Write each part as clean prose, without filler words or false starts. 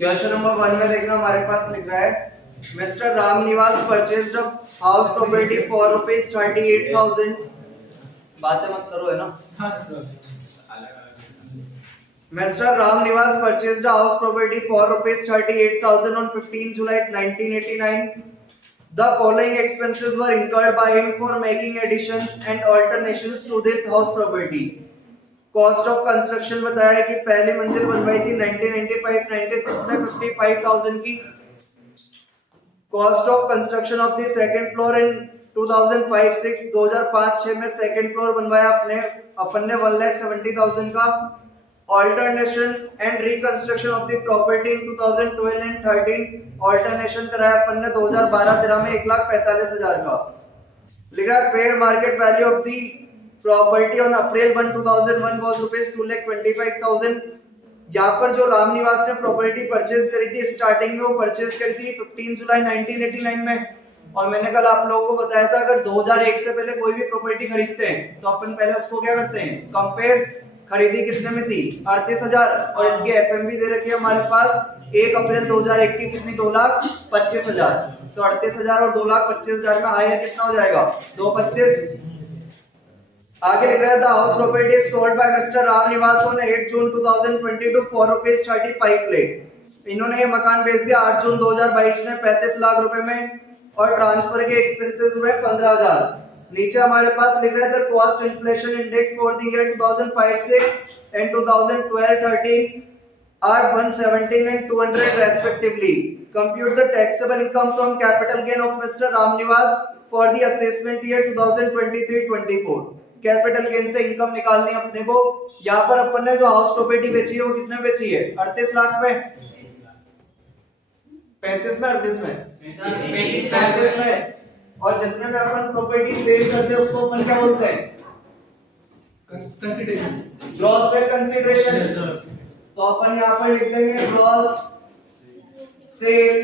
Question number 1 में देखना हमारे पास लिख रहा है mister Ram Niwas purchased a house property for ₹38,000। बातें मत करो है ना। हाँ sir. Mr. Ram Nivas purchased a house property for ₹38,000 on 15 July 1989. The following expenses were incurred by him for making additions and alterations to this house property. Cost of construction बताया कि पहली मंजिल बनवाई थी 1995-96 में 55,000 की। Cost of construction of the second floor इन 2005-06 2005-06 में second floor बनवाया अपन ने 1,70,000 का। Alternation and reconstruction of the property in 2012 and 13 alternation कराया अपन ने 2012-13 में 1,45,000 का। लिख रहा है fair market value of the property on April 1 2001 was ₹2,25,000। यहाँ पर जो राम निवास ने प्रॉपर्टी परचेज करी थी स्टार्टिंग में वो परचेज करी थी 15 जुलाई 1989 में। और मैंने कल आप लोगों को बताया था अगर 2001 से पहले कोई भी प्रॉपर्टी खरीदते हैं तो अपन पहले उसको क्या करते हैं कंपेयर। खरीदी कितने में थी 38,000 और इसकी एफएमवी दे रखी है हमारे पास 1 अप्रैल 2001 की कितनी 2,25,000। तो 38,000 और 2,25,000 में हायर कितना हो जाएगा 225। आगे लिख रहा है the house property is sold by mister Ram Niwas on 8 June 2022 for ₹35 lakh. इन्होंने ये मकान बेच दिया 8 जून 2022 में 35 लाख रुपए में और ट्रांसफर के एक्सपेंसेस हुए 15,000। नीचे हमारे पास लिख रहा है the cost inflation index for the year 2005-06 and 2012-13 are 117 and 200 respectively. Compute the taxable income from capital gain of Mr. Ram Nivas for the assessment year 2023-24. Capital gain से इनकम निकालनी है अपने को। यहाँ पर अपन ने जो हाउस प्रॉपर्टी बेची है वो कितने बेची है 38 लाख में 35 में 38 में 35 में। और जितने में अपन प्रॉपर्टी सेल करते हैं उसको अपन क्या बोलते हैं कंसीडरेशन ग्रॉस सेल कंसीडरेशन। तो अपन यहाँ पर लिख देंगे gross sale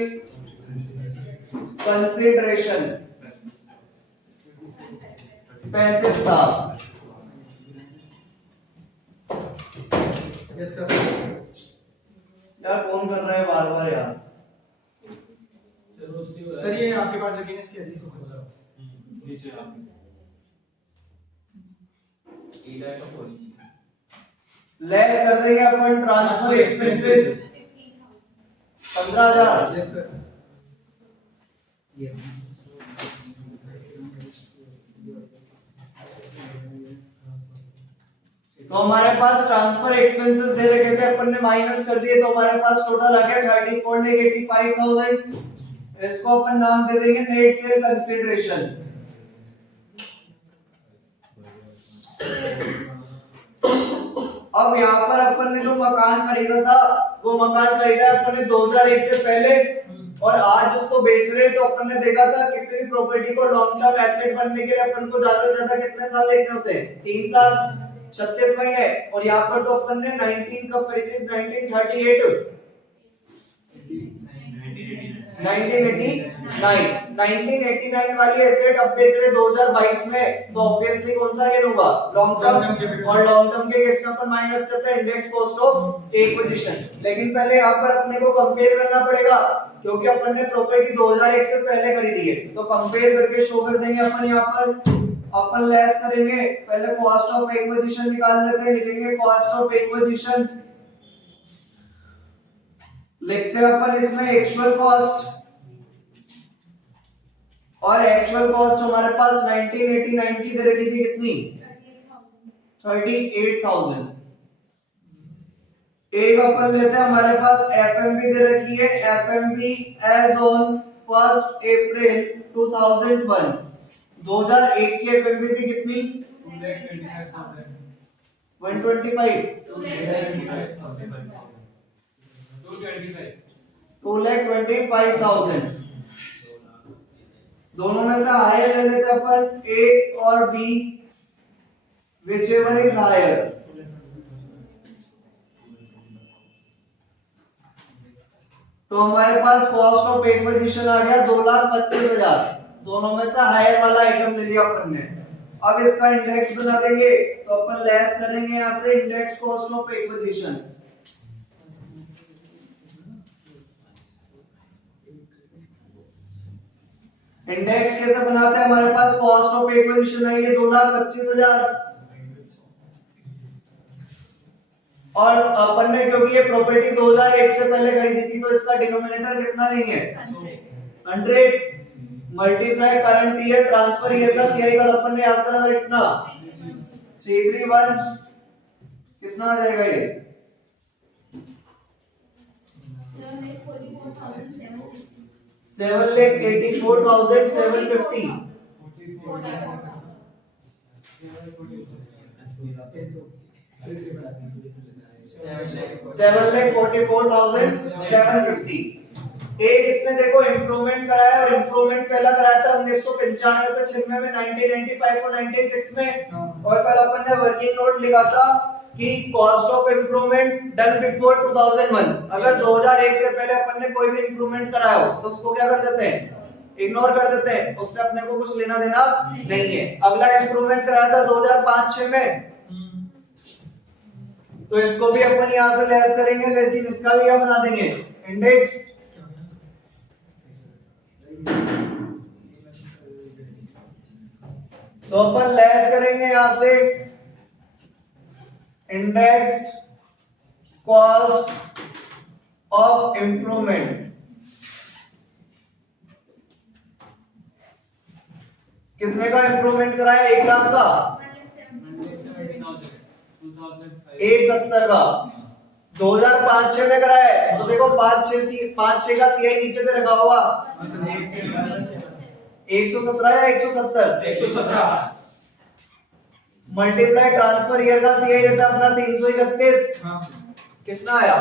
consideration 35 lakh. Yes sir. यार कौन कर रहा है बार बार यार। सर ये आपके पास रखी है इसकी नीचे आप लेस कर देंगे अपन ट्रांसफर एक्सपेंसेस 15,000। Yes sir. तो हमारे पास ट्रांसफर एक्सपेंसेस दे रखे थे अपन ने माइनस कर दिए तो हमारे पास टोटल आ गया 34,85,000। इसको अपन नाम दे देंगे नेट सेल कंसीडरेशन। अब यहाँ पर अपन ने जो मकान खरीदा था वो मकान खरीदा अपन ने 2001 से पहले और आज उसको बेच रहे तो अपन ने देखा था किसी भी प्रॉपर्टी को लॉन्ग टर्म एसेट बनने के लिए अपन को ज्यादा से ज्यादा कितने साल देखने होते हैं 3 साल 36 महीने। और यहाँ पर तो अपन ने 19 कब खरीदी 1989 वाली एसेट अब बेच रहे 2022 में तो ऑब्वियसली कौन सा गेन होगा लॉन्ग टर्म। और लॉन्ग टर्म के केस में अपन माइनस करते हैं इंडेक्स कॉस्ट ऑफ एक्विजिशन। लेकिन पहले यहाँ पर अपने को कंपेयर करना पड़ेगा क्योंकि अपन ने प्रॉपर्टी 2001 से पहले खरीदी है तो कंपेयर करके शो कर देंगे अपन। यहाँ पर अपन लेस करेंगे पहले कॉस्ट ऑफ एक्विजिशन निकाल लेते हैं। लिखेंगे कॉस्ट ऑफ एक्विजिशन लिखते हैं अपन इसमें एक्चुअल कॉस्ट और एक्चुअल कॉस्ट हमारे पास 1989 की दे रखी थी कितनी 38,000। एक अपन लेते हैं हमारे पास एफएमवी दे रखी है एफएमवी एज ऑन 1 अप्रैल 2001 2001 की एफएमवी थी कितनी 2,25,000। दोनों में से हायर ले लेते अपन ए और बी whichever is higher। तो हमारे पास कॉस्ट ऑफ एक्विजिशन आ गया 2,25,000। दोनों में से हायर वाला आइटम ले लिया अपन ने। अब इसका इंडेक्स बना देंगे तो अपन लेस करेंगे यहां से index cost of acquisition. Index कैसे बनाते हैं? हमारे पास कॉस्ट ऑफ एक्विजिशन है ये 2,25,000 और अपन ने क्योंकि ये प्रॉपर्टी 2001 से पहले खरीदी थी तो इसका डिनोमिनेटर कितना नहीं है 100 multiply current year transfer year का सीआई का अपन ने याद करा था कितना 331 कितना आ जाएगा ये 7,84,750 7,44,750 एक इसमें देखो इंप्रूवमेंट कराया और इंप्रूवमेंट पहला कराया था 1995 से 96 में 1995 और 96 में और कल अपन ने वर्किंग नोट लिखा था कि cost of improvement done before 2001 अगर 2001 से पहले अपन ने कोई भी इंप्रूवमेंट कराया हो तो उसको क्या कर देते हैं इग्नोर कर देते हैं उससे अपने को कुछ लेना देना नहीं है। अगला इंप्रूवमेंट कराया था 2005-6 में तो इसको भी अपन यहां से लेस करेंगे लेकिन इसका भी क्या बना देंगे इंडेक्स तो अपन लेस करेंगे यहां से इंडेक्स्ड कॉस्ट ऑफ इंप्रूवमेंट कितने का इंप्रूवमेंट कराया 1 लाख का 870 का 2005-6 में कराया है तो देखो 5-6 का सीआई नीचे पे रखा होगा 117 या 170 मल्टीप्लाई ट्रांसफर ईयर का सीआई रहता है अपना 331 कितना आया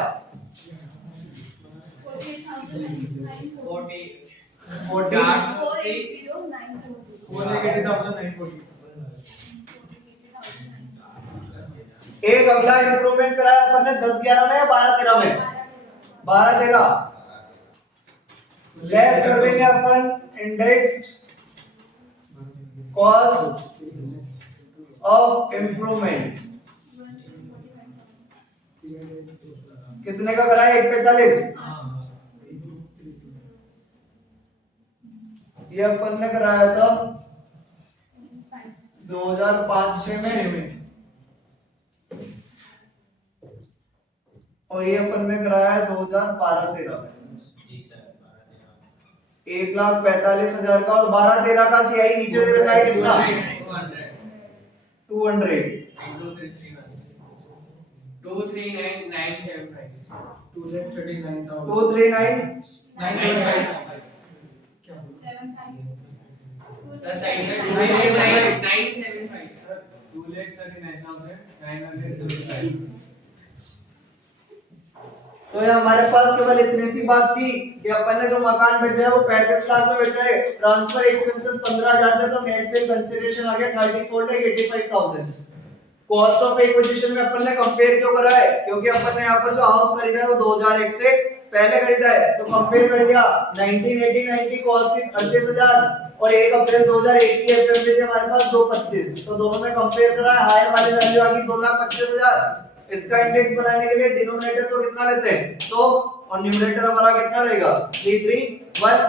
480,940 एक अगला इंप्रूवमेंट कराया अपन ने 10-11 में या 12-13 में 12-13 लेस कर देंगे अपन इंडेक्स्ड कॉस्ट ऑफ इंप्रूवमेंट कितने का कराया 145 ये अपन ने कराया था 2005-6 में और ये अपन ने कराया है 2012-13 में 1,45,000 का और 12-13 का सीआई नीचे दे रखा है कितना 200 तो ये हमारे पास केवल इतनी सी बात थी कि अपन ने जो मकान बेचा है वो 35 लाख में बेचा है ट्रांसफर एक्सपेंसेस 15,000 थे तो नेट सेल कंसीडरेशन आ गया 34,85,000 कॉस्ट ऑफ एक्विजिशन में अपन ने कंपेयर क्यों करा है क्योंकि अपन ने यहाँ पर जो हाउस खरीदा है वो 2001 से पहले खरीदा है तो कंपेयर कर लिया 1980 की कॉस्ट थी 38,000 और 1 अप्रैल 2001 की एफएम थी हमारे पास 225 तो दोनों में कंपेयर करा है हायर वाली वैल्यू आ गई 2,25,000 इसका इंडेक्स बनाने के लिए डिनोमिनेटर तो कितना लेते हैं 100 और न्यूमरेटर हमारा कितना रहेगा 331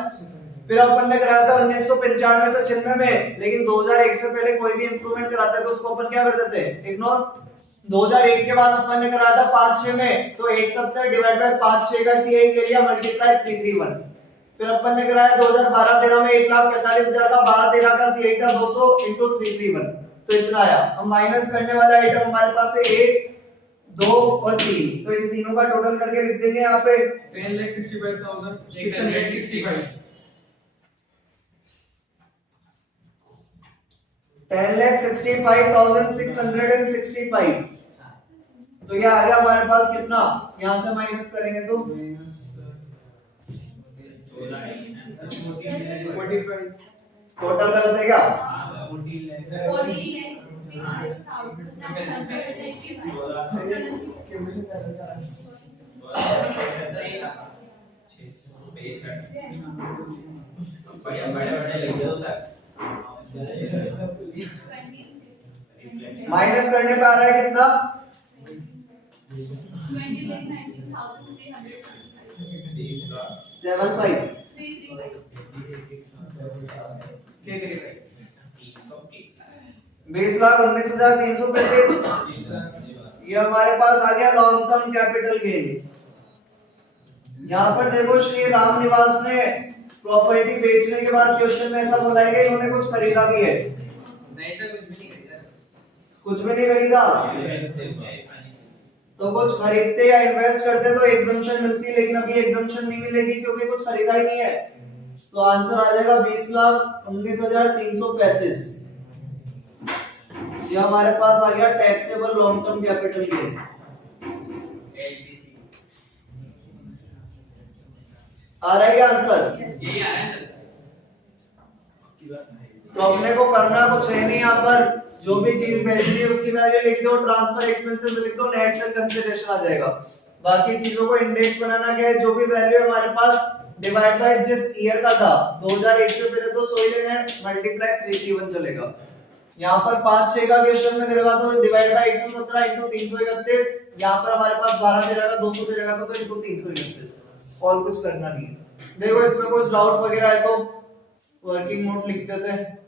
फिर अपन ने कराया था 1995 से 96 में लेकिन 2001 से पहले कोई भी इंप्रूवमेंट कराते हैं तो उसको अपन क्या कर देते हैं इग्नोर 2001 के बाद अपन ने कराया था 5-6 में तो 170 डिवाइड बाय 5-6 का सीआई ले लिया मल्टीप्लाई 331 फिर अपन ने कराया 2012-13 में 1,45,000 का 12-13 का सीआई था 200 into 331 तो इतना आया। अब माइनस करने वाला आइटम हमारे पास है 1 2 और 3 तो इन तीनों का टोटल करके लिख देंगे यहाँ पे 10,65,665 10,65,665 तो ये आ गया हमारे पास कितना यहाँ से माइनस करेंगे तो 45 टोटल गलत है क्या माइनस करने पे आ रहा है कितना 75 ₹20,19,335 ये हमारे पास आ गया लॉन्ग टर्म कैपिटल गेन। यहाँ पर देखो श्री राम निवास ने प्रॉपर्टी बेचने के बाद क्वेश्चन में ऐसा बोला है कि इन्होंने कुछ खरीदा भी है। नहीं तो कुछ भी नहीं खरीदा। कुछ भी नहीं खरीदा तो कुछ खरीदते या इन्वेस्ट करते तो एग्जम्पशन मिलती, लेकिन अभी एग्जम्पशन नहीं मिलेगी क्योंकि कुछ खरीदा ही नहीं है। तो आंसर आ जाएगा 20,19,335। ये हमारे पास आ गया taxable long term capital gain. आ रहा है क्या आंसर? यही आ रहा है सर। तो अपने को करना कुछ है नहीं, यहाँ पर जो भी चीज बेचनी है उसकी वैल्यू लिख दो, ट्रांसफर एक्सपेंसेस लिख दो, नेट सेल कंसीडरेशन आ जाएगा। बाकी चीजों को इंडेक्स बनाना क्या है, जो भी वैल्यू हमारे पास डिवाइड बाय जिस ईयर का था 2001 से पहले तो 100 लेना है, मल्टीप्लाई 331 चलेगा। यहाँ पर 5-6 का क्वेश्चन में देगा तो डिवाइड बाय 117 इनटू 331। यहाँ पर हमारे पास 12-13 का 213 का था तो इनटू 331। और कुछ करना नहीं है। देखो इसमें कुछ डाउट वगैरह है तो वर्किंग नोट लिख देते हैं।